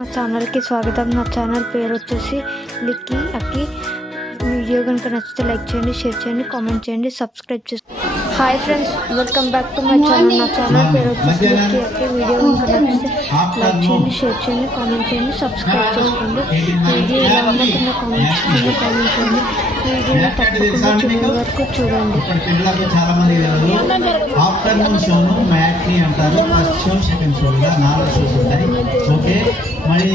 మా ఛానల్కి స్వాగతం. నా ఛానల్ పేరు వచ్చేసి లిక్కీ అక్కి. వీడియో కనుక నచ్చితే లైక్ చేయండి, షేర్ చేయండి, కామెంట్ చేయండి, సబ్స్క్రైబ్ చేసుకోండి. Hi friends, welcome back to my channel. నా ఛానల్ పేరు వచ్చేసి లిక్కీ అక్కి. వీడియో కనుక నచ్చితే లైక్ చేయండి, షేర్ చేయండి, కామెంట్ చేయండి, సబ్స్క్రైబ్ చేసుకోండి. వీడియో ఎలా ఉన్నా కింద కామెంట్ చేయండి. వీడియోని తప్పకుండా చివరి వరకు చూడండి. చాలా మంది ఆఫ్టర్నూన్ షోను మ్యాట్ని అంటారు. ఫస్ట్ షో, సెకండ్ షో ఇలా 4 షోస్ ఉంటాయి. ఓకే, మరి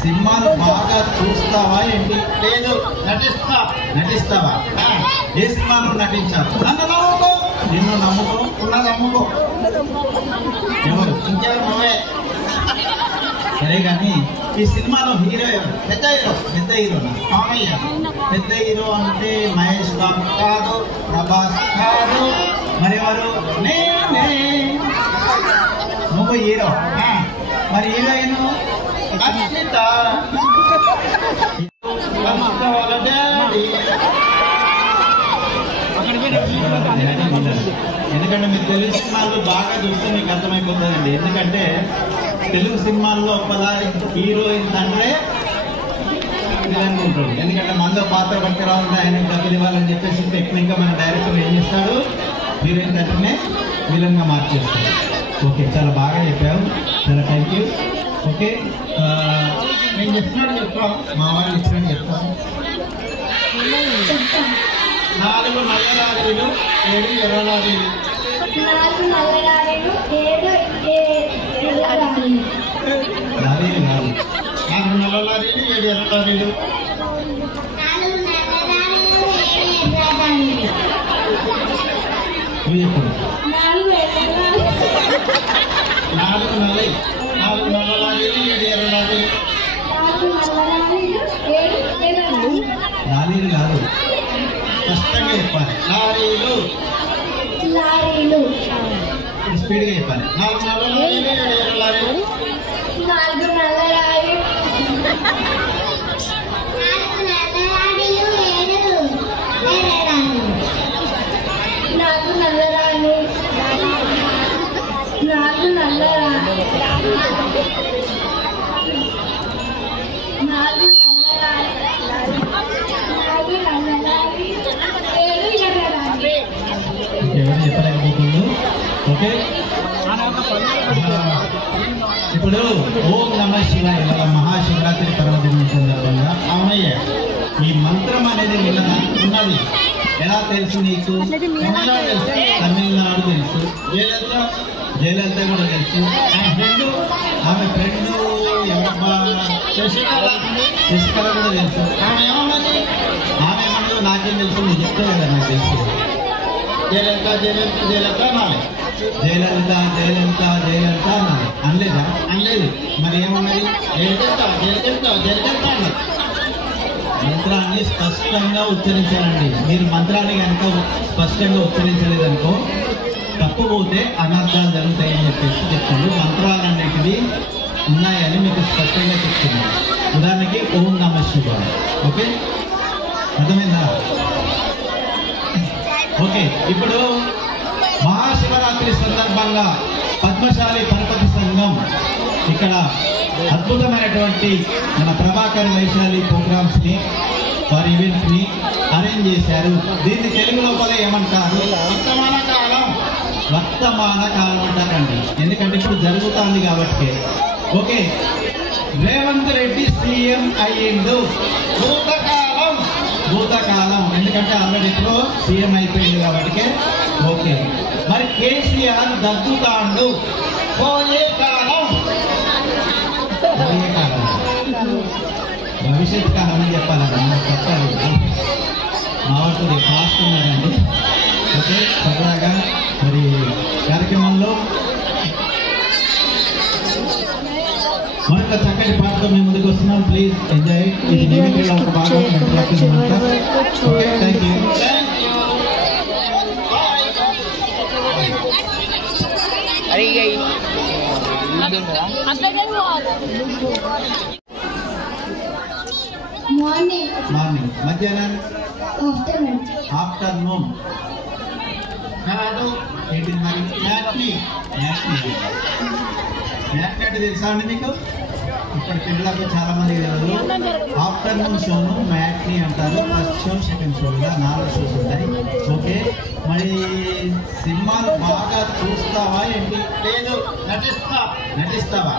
సినిమాలు బాగా చూస్తావా ఏంటి? లేదు, నటిస్తావా? ఏ సినిమాలో నటించావు? నన్ను నమ్ముకో, నిన్ను నమ్ముకో, ఉన్నది నమ్ముకో. ఎవరు? ఇంకెవరు? నువ్వే. సరే కానీ ఈ సినిమాలో హీరో ఎవరు? పెద్ద హీరో మామయ్య. పెద్ద హీరో అంటే మహేష్ బాబు కాదు, ప్రభాస్ కాదు, మరెవరు? నేనే. నువ్వు హీరో, మరి హీరోయిన్ అక్షిత. ఎందుకంటే మీరు తెలుగు సినిమాలు బాగా చూస్తే మీకు అర్థమైపోతుందండి. ఎందుకంటే తెలుగు సినిమాల్లో ఒకలా హీరోయిన్ తండ్రే విలన్ ఉంటాడు. ఎందుకంటే మనలో పాత్ర పట్టుకురావాలంటే ఆయన డబ్బులు ఇవ్వాలని చెప్పేసి టెక్నిక్ గా మన డైరెక్టర్ ఏం చేస్తాడు, హీరోయిన్ తండ్రినే విలన్ గా మార్చేస్తాడు. ఓకే, చాలా బాగా చెప్పావు, చాలా థ్యాంక్ యూ. ఓకే, నేను చెప్తున్నాను చెప్తాం, మా వాళ్ళు ఇచ్చినట్టు చెప్తాం. 4 నల్ల లారీలు, 7 ఎర్ర లారీలు. 4 నల్ల లారీలు, 7 ఎర్ర లారీలు. లారీలు కాదు, 4 నల్ల లారీలు, 7 ఎర్ర లారీలు. 4 నల్ల లారీలు, 7 ఎర్ర లారీలు. 4 ఎర్ర లారీలు. 4 నల్ల లారీలు, 7 ఎర్ర లారీలు. 4 నల్ల లారీలు, 7 ఎర్ర లారీలు. లారీలు కాదు, స్పష్టంగా చెప్పాలి. లారీలు స్పీడ్గా చెప్పాలి. 4 నల్ల లారీలు, 7 ఎర్ర లారీలు. 4 నల్ల లారీలు, 7 ఎర్ర లారీలు. 4 నల్ల లారీలు, 4 నల్ల లారీలు. 4 ఎవరు చెప్పలేకపోతుందో. ఓకే, ఇప్పుడు ఓం నమః శివాయ ఇవాళ మహాశివరాత్రి పర్వదినం సందర్భంగా అవునయ్య ఈ మంత్రం అనేది ఉన్నది. ఎలా తెలుసు నీకు? తమిళనాడు తెలుసు, జయలలిత కూడా తెలుసు. ఆమె ఫ్రెండ్ శశికళ కూడా తెలుసు. ఆమె ఏమన్నది? ఆమె ఏమన్నది నాకేం తెలుసు, నువ్వు చెప్తే కదా నాకు తెలుసు. జయలలిత అనాలి, జయలలిత అనాలి. అనలేదా? అనలేదు. మరి ఏమన్నది? జయలలిత అన్నది. మంత్రాన్ని స్పష్టంగా ఉచ్చరించాలండి. మీరు మంత్రాన్ని కనుక స్పష్టంగా ఉచ్చరించలేదనుకో తప్పుపోతే అనర్థాలు జరుగుతాయని చెప్పేసి చెప్తాడు. మంత్రాలన్నిటివి ఉన్నాయని మీకు స్పష్టంగా చెప్తున్నాను. ఉదాహరణకి ఓం నమః శివాయ. ఓకే, అర్థమైందా? ఓకే, ఇప్పుడు మహాశివరాత్రి సందర్భంగా పద్మశాలి పరపతి సంఘం ఇక్కడ అద్భుతమైనటువంటి మన ప్రభాకర్ వైశాలి ప్రోగ్రామ్స్ ని, వారి ఈవెంట్స్ ని అరేంజ్ చేశారు. దీన్ని తెలుగు లోపల ఏమంటారు? వర్తమాన కాలం అంటారండి. ఎందుకంటే ఇప్పుడు జరుగుతుంది కాబట్టి. ఓకే, రేవంత్ రెడ్డి సీఎం అయ్యిండు. భూతకాలం ఎందుకంటే ఆల్రెడీ ఇప్పుడు సీఎం అయిపోయింది కాబట్టి. ఓకే, మరి కేసీఆర్ దగ్గుతాండు. పోయే కాలం భవిష్యత్ కాలం అని చెప్పాలండి. చెప్పాలి, మా వాటి ఫాస్ట్ ఉన్నారండి. ఓకే, సరదాగా మరి కార్యక్రమంలో మరొక చక్కటి పాటతో మేము ముందుకు వస్తున్నాం. Please enjoy. ఇది ఒక భాగం. Okay, thank you. మార్నింగ్, మధ్యాహ్నం, ఆఫ్టర్నూన్ కాదు. ఏంటి మరి? మ్యాట్ని అంటే తెలుసా అండి మీకు? ఇప్పుడు పిల్లలకు చాలా మంది తెలియదు. ఆఫ్టర్నూన్ షోను మ్యాట్ని అంటారు. ఫస్ట్ షో సెకండ్ షోగా 4 షోస్ ఉంటాయి. ఓకే, మరి సినిమాలు బాగా చూస్తావా ఏంటి? లేదు, నటిస్తావా?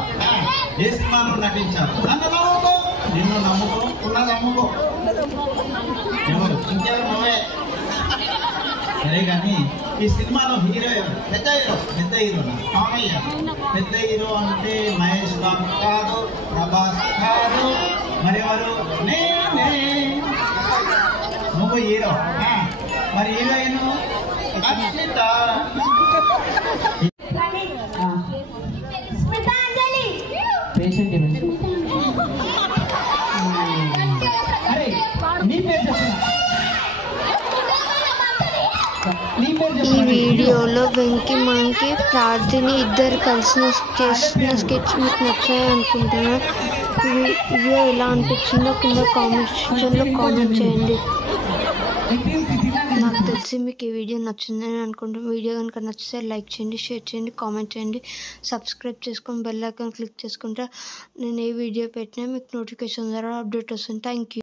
ఏ సినిమాలో నటించావు? నన్ను నమ్ముకో, నిన్ను నమ్ముకో, ఉన్నది నమ్ముకో. ఎవరు? ఇంకెవరు? నువ్వే. సరే కానీ ఈ సినిమాలో హీరో ఎవరు? పెద్ద హీరో మామయ్య. పెద్ద హీరో అంటే మహేష్ బాబు కాదు, ప్రభాస్ కాదు, మరి ఎవరు? నేనే. నువ్వు హీరో, మరి హీరోయిన్ అక్షిత. పేషెంట్ అరే నీ పేరు చెప్పు. ఈ వీడియోలో వెంకీ మంకీ ప్రార్థిని ఇద్దరు కలిసి చేసిన స్కెచ్ మీకు నచ్చాయి అనుకుంటున్నాను. వీడియో ఎలా అనిపించిందో కింద కామెంట్ సెక్షన్లో కామెంట్ చేయండి. నాకు తెలిసి మీకు ఈ వీడియో నచ్చిందని అనుకుంటున్నాను. వీడియో కనుక నచ్చితే లైక్ చేయండి, షేర్ చేయండి, కామెంట్ చేయండి, సబ్స్క్రైబ్ చేసుకొని బెల్ ఐకాన్ క్లిక్ చేసుకుంటే నేను ఏ వీడియో పెట్టినా మీకు నోటిఫికేషన్ ద్వారా అప్డేట్ వస్తుంది. Thank you.